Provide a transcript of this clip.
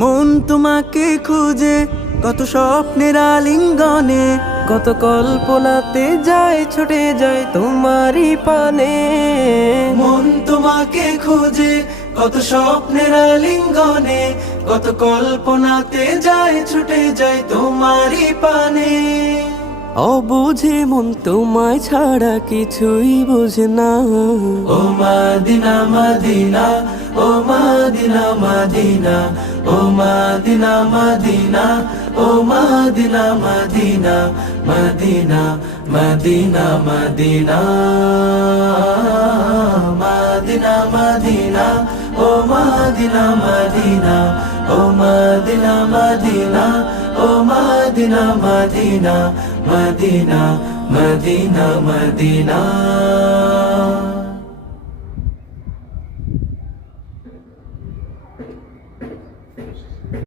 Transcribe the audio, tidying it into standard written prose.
মন তোমাকে খুঁজে কত স্বপ্নের আলিঙ্গনে, কত কল্পনাতে যায় ছুটে যায় তোমারই পানে। মন তোমাকে খুঁজে কত স্বপ্নের আলিঙ্গনে, কত কল্পনাতে যায় ছুটে যায় তোমারই পানে। অবুঝে মন তোমায় ছাড়া কিছুই বোঝে না। ও মাদিনা মাদিনা, ও মাদিনা মাদিনা, ও মাদিনা মাদিনা, ও মাদিনা মাদিনা, মাদিনা মাদিনা মাদিনা, মাদিনা মাদিনা, ও মাদিনা মাদিনা, ও মাদিনা মাদিনা, ও মাদিনা মাদিনা, মাদিনা মাদিনা মাদিনা।